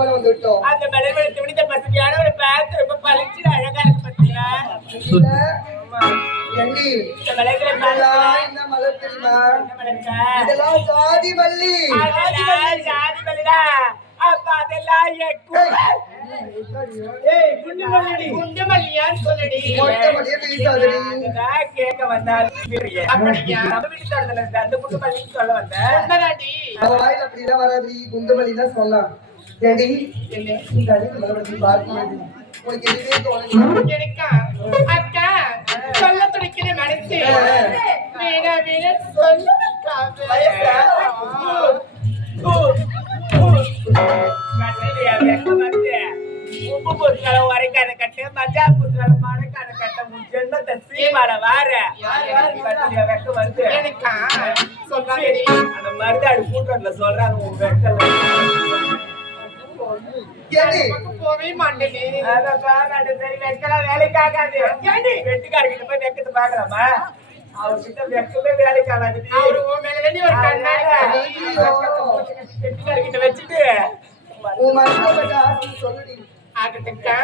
மலை வந்து விட்டோம். அந்த மலை வெளுத்து விடுத்த பசுமையான ஒரு பார்த்து ரொம்ப பளிச்சு அழகா இருக்கு பாத்தீங்களா? இந்த மலைகளை என்ன மலர் தெரியுமா? இதெல்லாம் ஜாதி மல்லி. ஜாதி மல்லிடா. அப்ப அதெல்லாம் குண்டுமல்லியான்னு சொல்லடி. கேட்க வந்தாலும் அப்படியா? அந்த குண்டுமல்லின்னு சொல்ல வந்தேன். அப்படிதான் வராது, குண்டுமல்லி தான் சொல்லலாம். ஏடி இந்த அடிக்கு மலர்வதி பார்க்க உனக்கு எதுவே தோணுது? அக்கா சொல்ல துடிக்கிற மனசு வேணா வேணா சொல்ல உப்பு பூசுகளை உரைக்காத கட்டு மஜா பூசுகளை மழைக்காத கட்ட ஜென்மத்தை சீமாட வார வெக்க வந்து அந்த மருதாடு கூட்டம்ல சொல்றாங்க உங்க வெக்கல போவே மாட்டேன். சரி வெக்கலாம் வேலைக்கு ஆகாது. வெட்டிக்காரர்கிட்ட போய் வெக்கத்தை பாக்கலாமா? அவர்கிட்ட வெக்கவே வேலைக்கு ஆகாது. அவரு மேல வேண்டி ஒரு வெட்டிக்காரர்கிட்ட வச்சுட்டு ஆகட்டுக்கா